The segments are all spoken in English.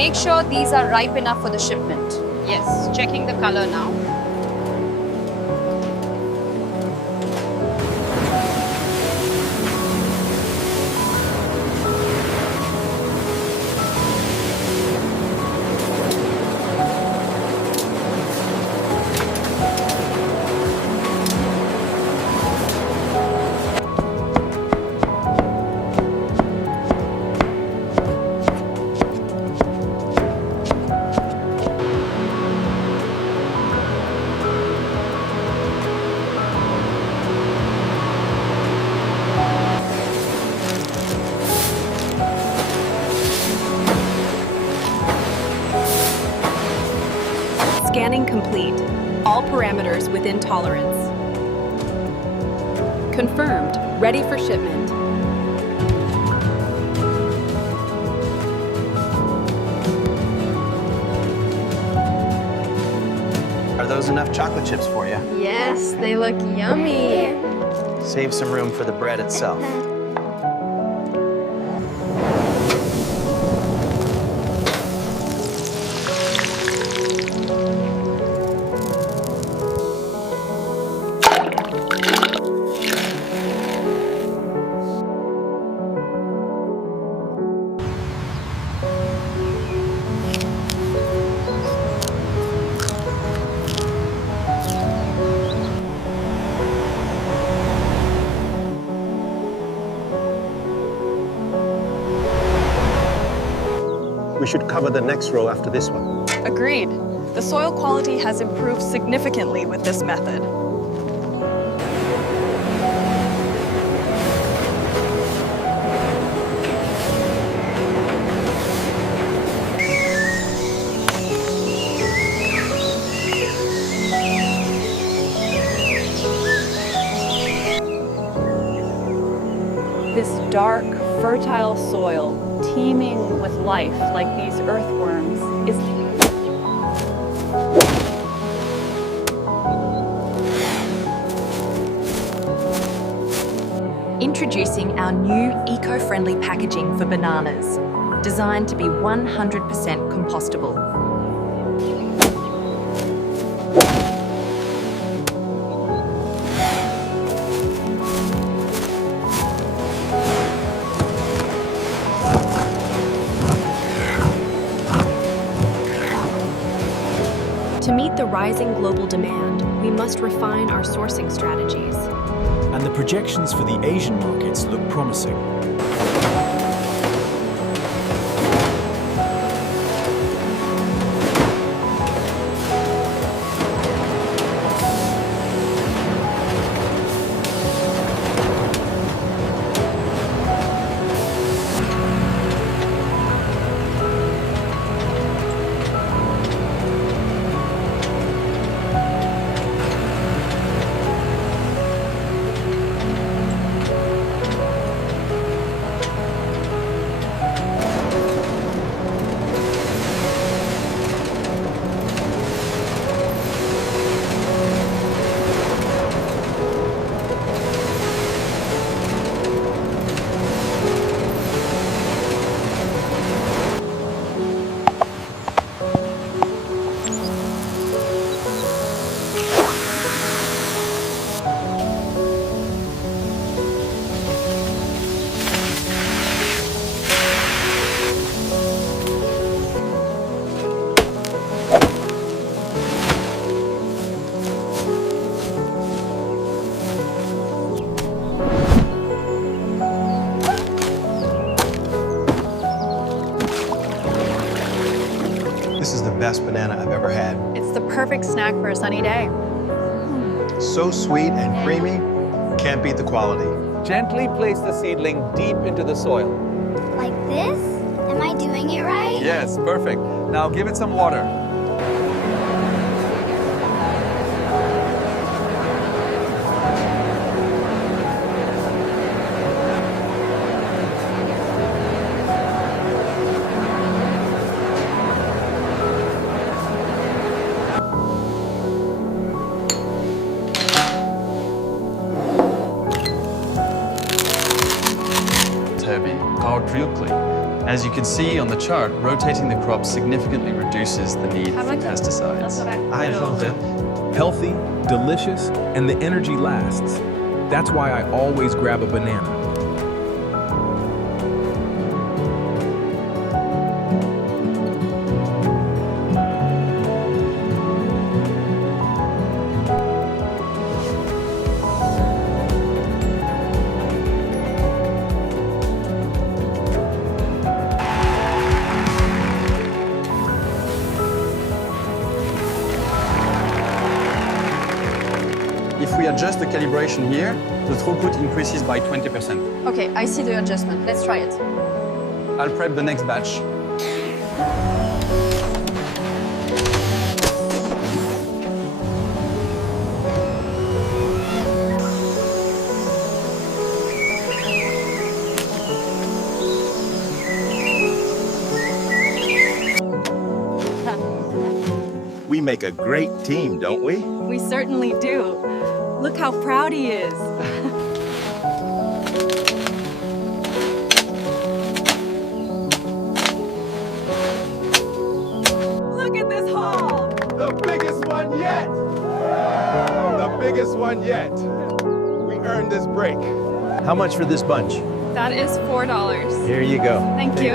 Make sure these are ripe enough for the shipment. Yes, checking the color now. Scanning complete. All parameters within tolerance. Confirmed. Ready for shipment. Are those enough chocolate chips for you? Yes, they look yummy. Save some room for the bread itself. We should cover the next row after this one. Agreed. The soil quality has improved significantly with this method. This dark, fertile soil, teeming with life like these earthworms, is Introducing our new eco-friendly packaging for bananas, designed to be 100% compostable. To meet the rising global demand, we must refine our sourcing strategies. And the projections for the Asian markets look promising. This is the best banana I've ever had. It's the perfect snack for a sunny day. So sweet and creamy, can't beat the quality. Gently place the seedling deep into the soil. Like this? Am I doing it right? Yes, perfect. Now give it some water. Heavy, power drill clip, As you can see on the chart, rotating the crop significantly reduces the need for pesticides. I know. Healthy, delicious, and the energy lasts. That's why I always grab a banana. If we adjust the calibration here, the throughput increases by 20%. Okay, I see the adjustment. Let's try it. I'll prep the next batch. We make a great team, don't we? We certainly do. Look how proud he is. Look at this haul! The biggest one yet! The biggest one yet. We earned this break. How much for this bunch? That is $4. Here you go. Thank you.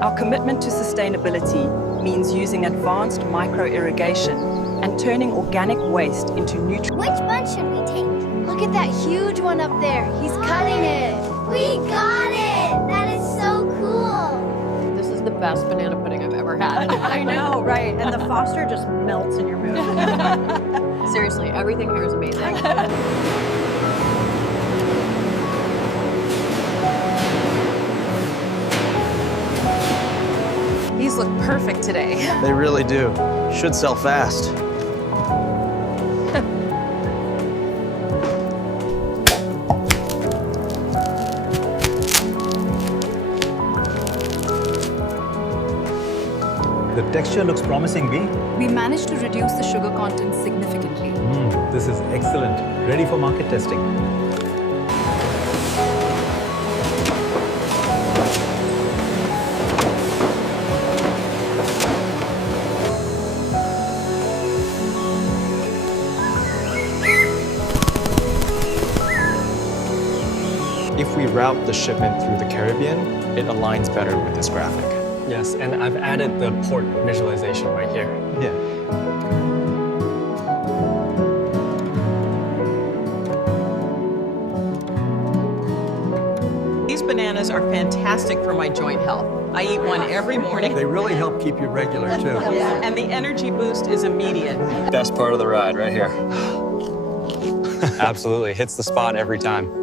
Our commitment to sustainability means using advanced micro-irrigation and turning organic waste into nutrients. Which bunch should we take? Look at that huge one up there. He's cutting it. We got it! That is so cool. This is the best banana pudding I've ever had. I know, right? And the Foster just melts in your mouth. Seriously, everything here is amazing. These look perfect today. They really do. Should sell fast. The texture looks promising, Bee. We managed to reduce the sugar content significantly. This is excellent. Ready for market testing. If we route the shipment through the Caribbean, it aligns better with this graphic. Yes, and I've added the port visualization right here. Yeah. These bananas are fantastic for my joint health. I eat one every morning. They really help keep you regular, too. And the energy boost is immediate. Best part of the ride right here. Absolutely, hits the spot every time.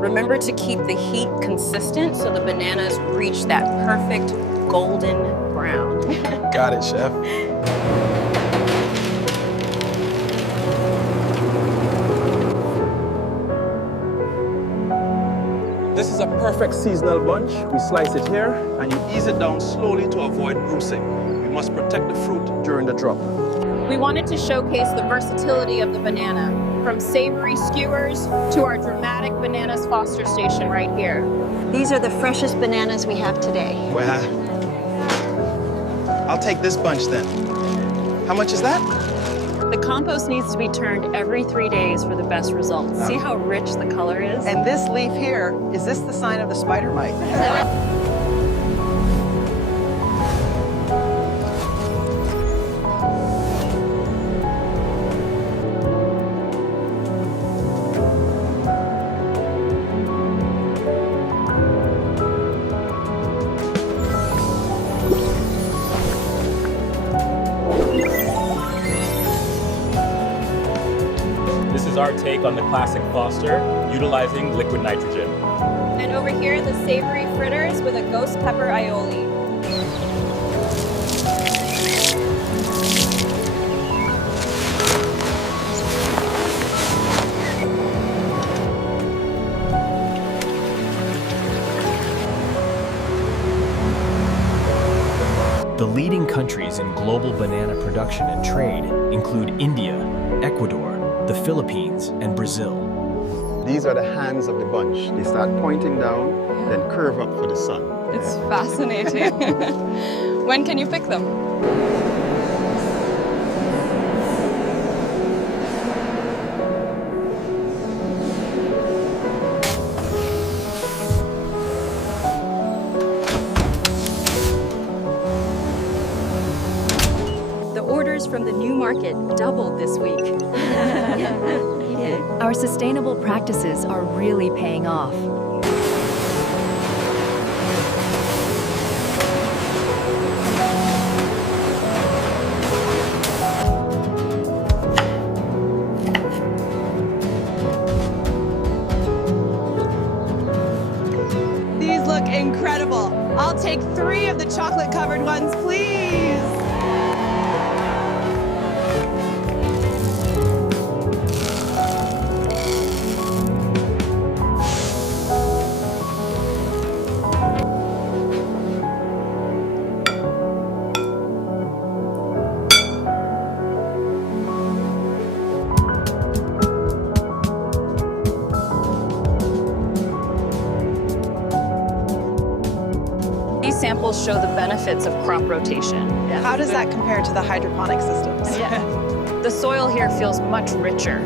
Remember to keep the heat consistent so the bananas reach that perfect golden brown. Got it, chef. This is a perfect seasonal bunch. We slice it here, and you ease it down slowly to avoid bruising. We must protect the fruit during the drop. We wanted to showcase the versatility of the banana, from savory skewers to our dramatic Bananas Foster station right here. These are the freshest bananas we have today. Well, I'll take this bunch then. How much is that? The compost needs to be turned every 3 days for the best results. See how rich the color is? And this leaf here, is this the sign of the spider mite? This is our take on the classic Foster, utilizing liquid nitrogen. And over here, the savory fritters with a ghost pepper aioli. The leading countries in global banana production and trade include India, Ecuador, the Philippines, and Brazil. These are the hands of the bunch. They start pointing down, then curve up for the sun. It's fascinating. When can you pick them? Orders from the new market doubled this week. Our sustainable practices are really paying off. These look incredible. I'll take 3 of the chocolate-covered ones, please. These samples show the benefits of crop rotation. How does that compare to the hydroponic systems? The soil here feels much richer.